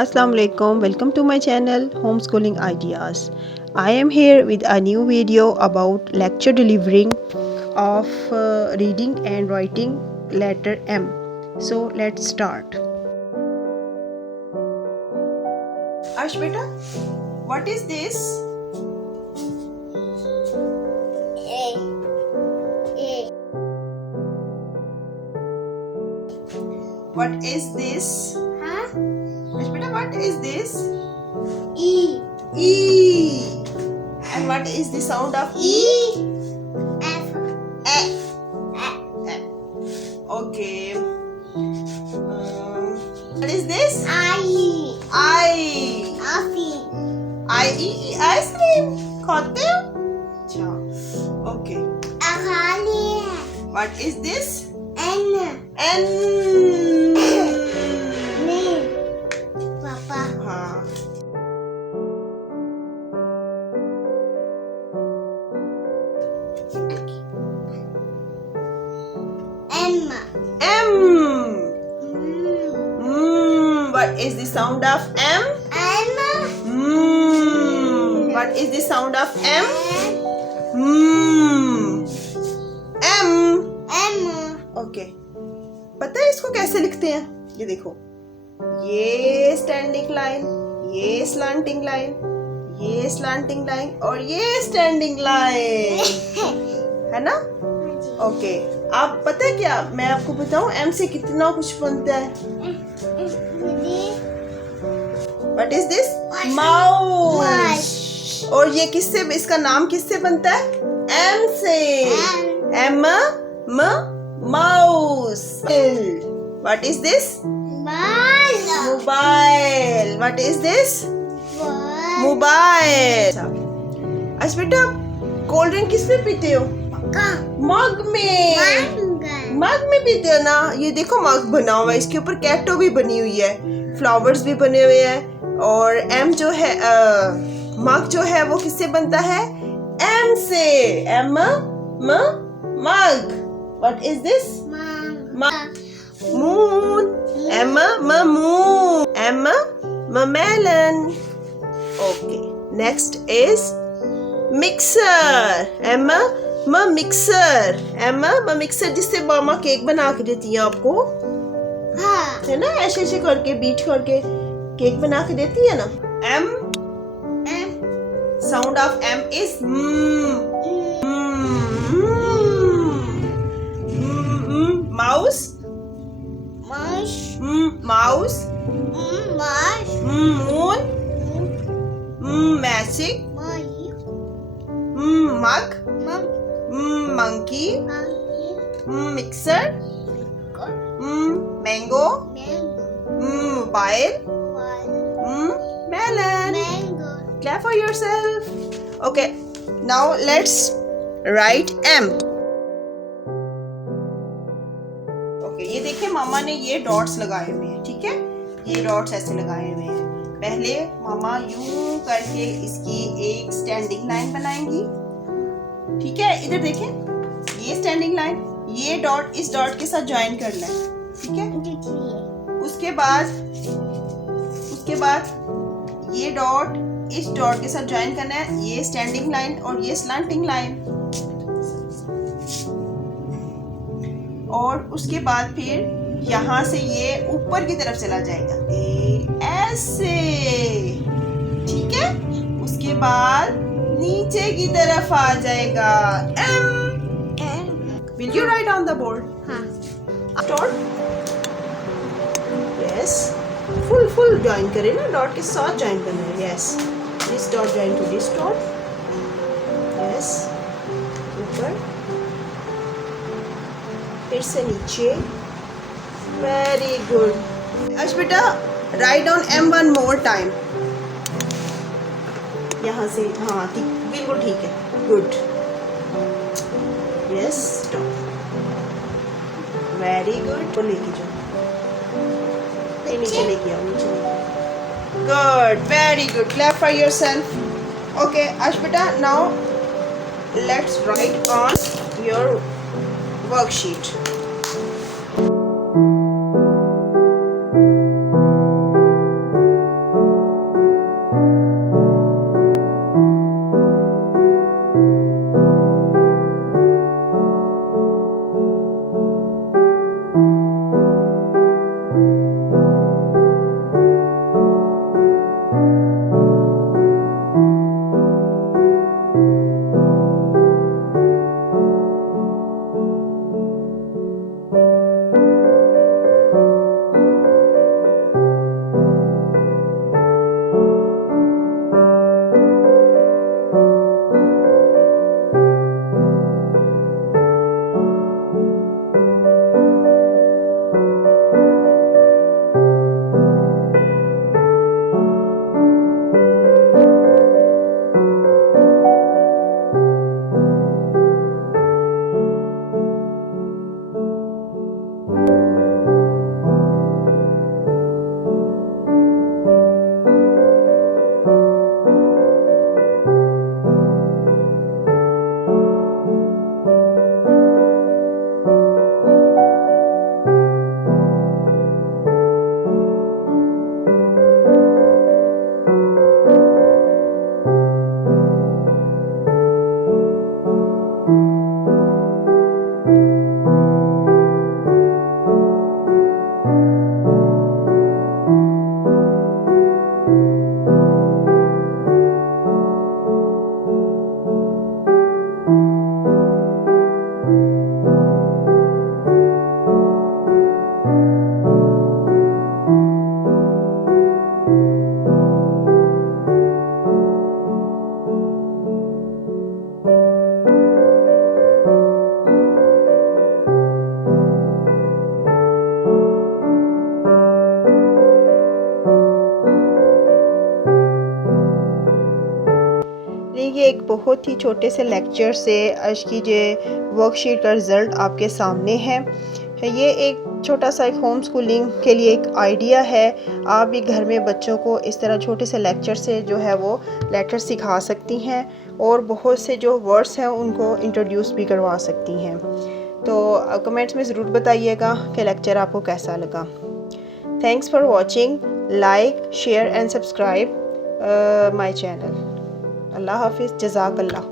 Assalamu alaikum, welcome to my channel Homeschooling Ideas. I am here with a new video about lecture delivering of reading and writing letter M. So let's start. Ash beta, what is this? What is this? Ash beta, what is this? E. E. And what is the sound of E? F. E. E. Okay. What is this? I. I. Coffee. Ice cream. खाते हो? अच्छा. Okay. Akali. What is this? N. N. Name. Papa. हाँ. M. M. Mm. What is the sound of M? M. What is the sound of M? M. M. Okay. पता है इसको कैसे लिखते हैं? ये देखो, ये स्टैंडिंग लाइन, ये स्लांटिंग लाइन, ये स्लांटिंग लाइन और ये स्टैंडिंग लाइन, है ना? ओके. आप पता है क्या, मैं आपको बताऊं एम से कितना कुछ बनता है. What is this? माउस. और ये किससे, इसका नाम किससे बनता है? एम से. M mouse. What is this? Mobile. What is this? Mobile. अच्छा बेटा, कोल्ड ड्रिंक किस में पीते हो? मग में. मग में पीते हो ना. ये देखो मग बना हुआ है, इसके ऊपर कैटो भी बनी हुई है, फ्लावर्स भी बने हुए हैं. और एम जो है मग जो है वो किससे बनता है? एम से. M mug. What is this? Moon. M moon. M melon. Okay. Next is mixer. M mixer. M mixer, जिससे मामा केक बना के देती है आपको, है ना? ऐसे ऐसे करके बीट करके केक बना के देती है ना. M. Sound of M is mouse. Mouse. Moon. Magic. Mug. monkey. Mixer. Mango. Mobile. Melon. Clap for yourself. Okay, now let's write M. Okay, ये देखिए मामा ने ये डॉट्स लगाए हुए हैं. ठीक है, ये डॉट्स ऐसे लगाए हुए हैं. पहले मामा यूं करके इसकी एक स्टैंडिंग लाइन बनाएंगी. ठीक है, इधर देखें, ये स्टैंडिंग लाइन, ये डॉट इस डॉट के साथ ज्वाइन करना है. ठीक है, उसके बाद ये डॉट इस डॉट के साथ ज्वाइन करना है. ये स्टैंडिंग लाइन और ये स्लांटिंग लाइन. और उसके बाद फिर यहाँ से ये ऊपर की तरफ चला जाएगा ऐसे. ठीक है, उसके बाद नीचे की तरफ आ जाएगा M. Will you write on the board? Dot. Yes. Full join करें ना, डॉट के साथ join करना है. Yes. This dot join to this dot. Yes. ऊपर. फिर से नीचे. Very good. आज बेटा write down M one more time. यहाँ से. हाँ, बिल्कुल ठीक है. Good. Yes, stop. Very good. तो लेके जाओ. नीचे लेके आओ. नीचे. Good. Very good. Clap for yourself. Okay आश बेटा, now let's write on your worksheet. ये एक बहुत ही छोटे से लेक्चर से आज की जो वर्कशीट का रिज़ल्ट आपके सामने है। ये एक छोटा सा एक होम स्कूलिंग के लिए एक आइडिया है। आप भी घर में बच्चों को इस तरह छोटे से लेक्चर से जो है वो लेटर सिखा सकती हैं और बहुत से जो वर्ड्स हैं उनको इंट्रोड्यूस भी करवा सकती हैं। तो कमेंट्स में ज़रूर बताइएगा कि लेक्चर आपको कैसा लगा। Thanks for watching, like share and subscribe my channel. Allah हाफिज़, जज़ाकल्लाह।